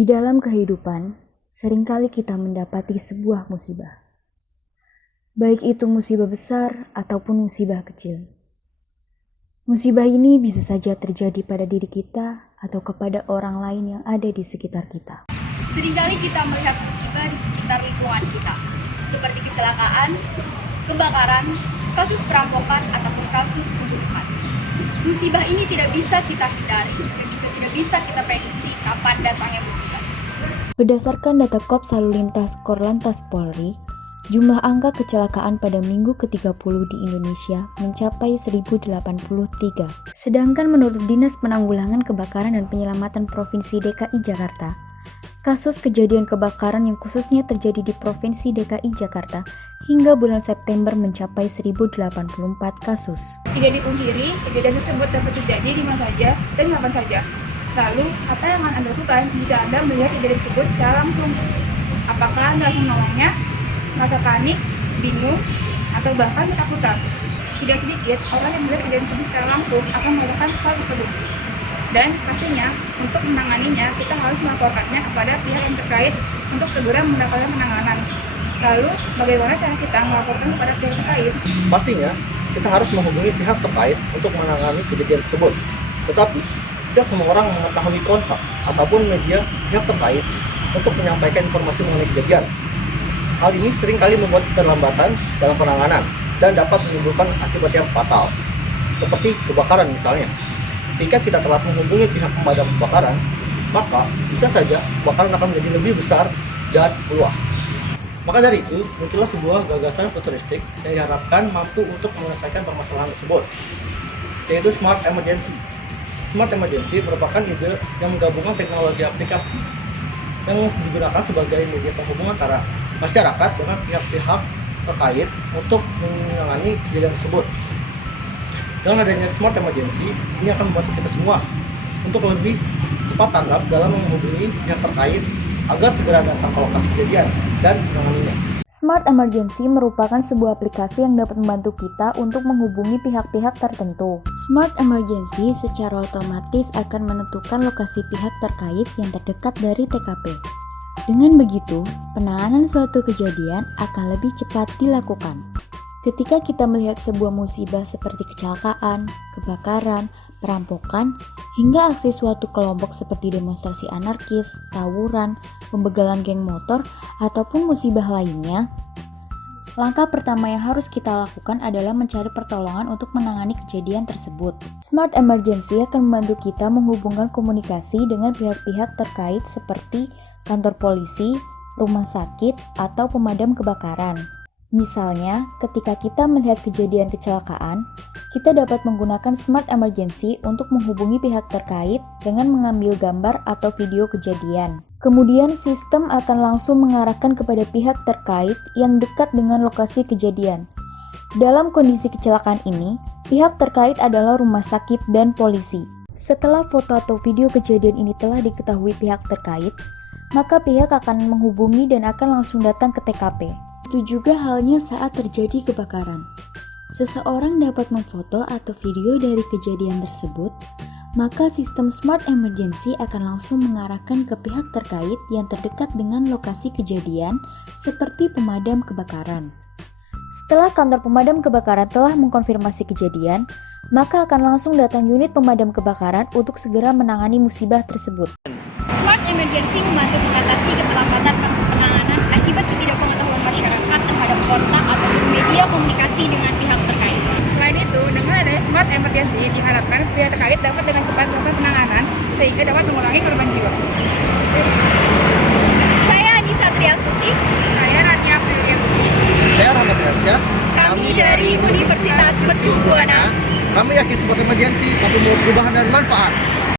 Di dalam kehidupan, seringkali kita mendapati sebuah musibah. Baik itu musibah besar ataupun musibah kecil. Musibah ini bisa saja terjadi pada diri kita atau kepada orang lain yang ada di sekitar kita. Seringkali kita melihat musibah di sekitar lingkungan kita, seperti kecelakaan, kebakaran, kasus perampokan, ataupun kasus pembunuhan. Musibah ini tidak bisa kita hindari dan juga tidak bisa kita prediksi kapan datangnya musibah. Berdasarkan data Korps Lalu Lintas Korlantas Polri, jumlah angka kecelakaan pada minggu ke-30 di Indonesia mencapai 1083. Sedangkan menurut Dinas Penanggulangan Kebakaran dan Penyelamatan Provinsi DKI Jakarta, kasus kejadian kebakaran yang khususnya terjadi di Provinsi DKI Jakarta hingga bulan September mencapai 1084 kasus. Tidak dipungkiri, kejadian tersebut dapat terjadi di mana saja dan kapan saja. Lalu, apa yang akan Anda lakukan jika Anda melihat kejadian tersebut secara langsung? Apakah Anda langsung menolongnya, merasa panik, bingung, atau bahkan ketakutan? Tidak sedikit orang yang melihat kejadian tersebut secara langsung akan melakukan hal tersebut. Dan pastinya, untuk menanganinya, kita harus melaporkannya kepada pihak yang terkait untuk segera mendapatkan penanganan. Lalu, bagaimana cara kita melaporkan kepada pihak terkait? Pastinya, kita harus menghubungi pihak terkait untuk menangani kejadian tersebut. Tetapi, tidak semua orang mengetahui kontak ataupun media pihak terkait untuk menyampaikan informasi mengenai kejadian. Hal ini seringkali membuat keterlambatan dalam penanganan dan dapat menimbulkan akibat yang fatal, seperti kebakaran misalnya. Jika kita telah menghubungi pihak pemadam kebakaran, maka bisa saja kebakaran akan menjadi lebih besar dan luas. Maka dari itu, muncullah sebuah gagasan futuristik yang diharapkan mampu untuk menyelesaikan permasalahan tersebut, yaitu Smart Emergency. Smart Emergency merupakan ide yang menggabungkan teknologi aplikasi yang digunakan sebagai media penghubung antara masyarakat dengan pihak-pihak terkait untuk menangani kejadian tersebut. Dengan adanya Smart Emergency, ini akan membantu kita semua untuk lebih cepat tanggap dalam menghubungi pihak terkait agar segera datang ke lokasi kejadian dan menanganinya. Smart Emergency merupakan sebuah aplikasi yang dapat membantu kita untuk menghubungi pihak-pihak tertentu. Smart Emergency secara otomatis akan menentukan lokasi pihak terkait yang terdekat dari TKP. Dengan begitu, penanganan suatu kejadian akan lebih cepat dilakukan. Ketika kita melihat sebuah musibah seperti kecelakaan, kebakaran, perampokan, hingga aksi suatu kelompok seperti demonstrasi anarkis, tawuran, pembegalan geng motor, ataupun musibah lainnya, langkah pertama yang harus kita lakukan adalah mencari pertolongan untuk menangani kejadian tersebut. Smart Emergency akan membantu kita menghubungkan komunikasi dengan pihak-pihak terkait seperti kantor polisi, rumah sakit, atau pemadam kebakaran. Misalnya, ketika kita melihat kejadian kecelakaan, kita dapat menggunakan Smart Emergency untuk menghubungi pihak terkait dengan mengambil gambar atau video kejadian. Kemudian, sistem akan langsung mengarahkan kepada pihak terkait yang dekat dengan lokasi kejadian. Dalam kondisi kecelakaan ini, pihak terkait adalah rumah sakit dan polisi. Setelah foto atau video kejadian ini telah diketahui pihak terkait, maka pihak akan menghubungi dan akan langsung datang ke TKP. Itu juga halnya saat terjadi kebakaran. Seseorang dapat memfoto atau video dari kejadian tersebut, maka sistem Smart Emergency akan langsung mengarahkan ke pihak terkait yang terdekat dengan lokasi kejadian seperti pemadam kebakaran. Setelah kantor pemadam kebakaran telah mengkonfirmasi kejadian, maka akan langsung datang unit pemadam kebakaran untuk segera menangani musibah tersebut. Smart Emergency membantu mengatasi keterlambatan penanganan akibat ketidakpengetahuan masyarakat terhadap kontak atau media komunikasi dengan pihak terkait. Selain itu, dengan adanya Smart Emergency, diharapkan pihak terkait dapat dengan cepat melakukan penanganan sehingga dapat mengurangi korban jiwa.